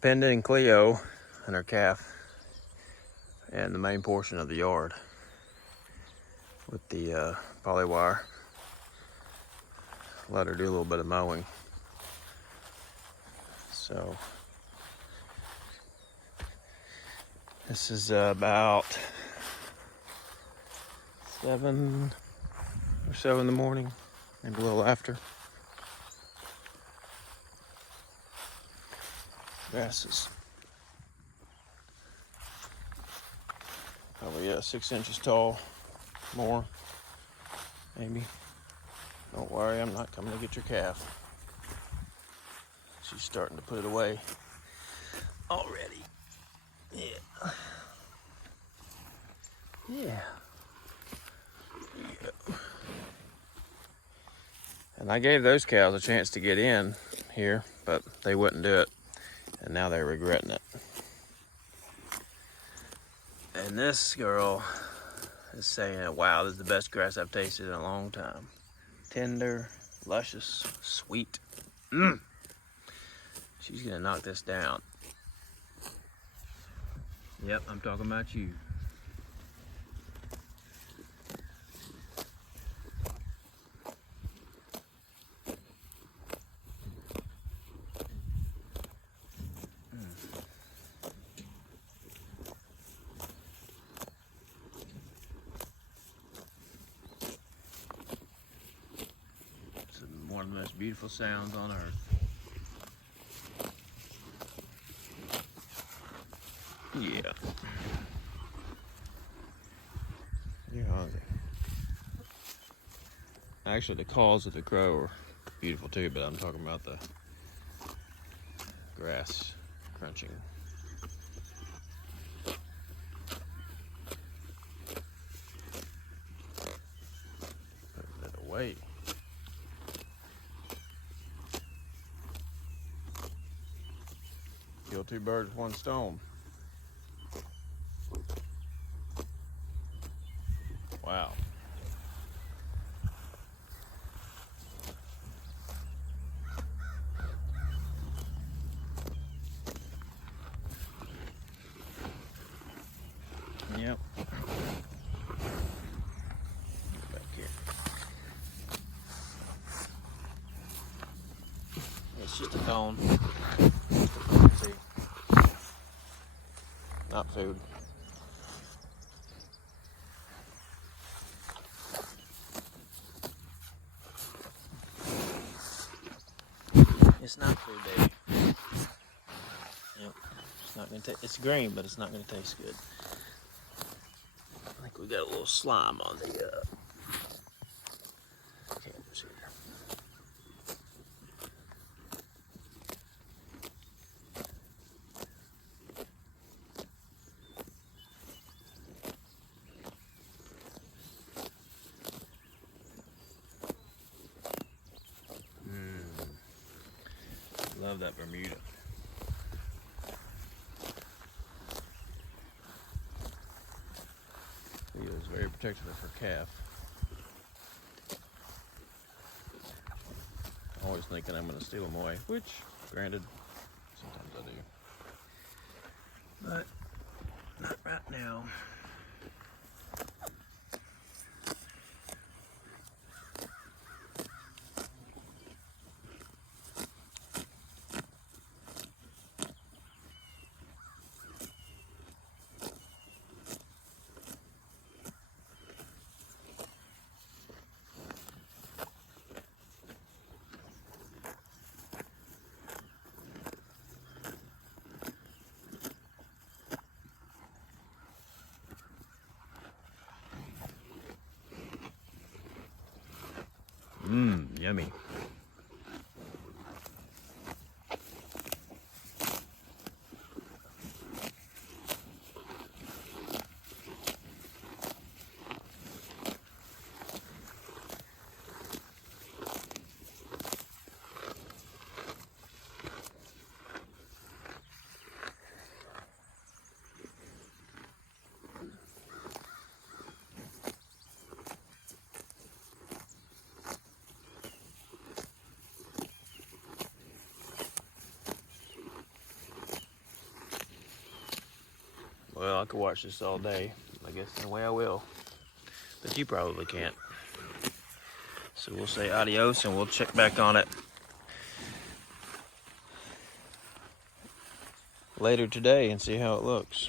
Penda and Cleo and her calf and the main portion of the yard with the poly wire. Let her do a little bit of mowing. So this is about 7 or so in the morning, maybe a little after. Grass is probably 6 inches tall, more, maybe. Don't worry, I'm not coming to get your calf. She's starting to put it away already. Yeah. Yeah. And I gave those cows a chance to get in here, but they wouldn't do it. And now they're regretting it. And this girl is saying, wow, this is the best grass I've tasted in a long time. Tender, luscious, sweet. She's gonna knock this down. Yep, I'm talking about you. It's one of the most beautiful sounds on earth. Yeah. You're hungry. Actually, the calls of the crow are beautiful too, but I'm talking about the grass crunching. Putting it away. Kill two birds with one stone. Wow. Yep. Back here. It's just a cone. See? Not food. It's not food, baby. Yep. It's not gonna taste. It's green, but it's not gonna taste good. I think we got a little slime on the canvas here. Love that Bermuda. He is very protective of her calf. Always thinking I'm going to steal them away, which, granted, sometimes I do. But not right now. Well, I could watch this all day. I guess in a way I will. But you probably can't. So we'll say adios and we'll check back on it later today and see how it looks.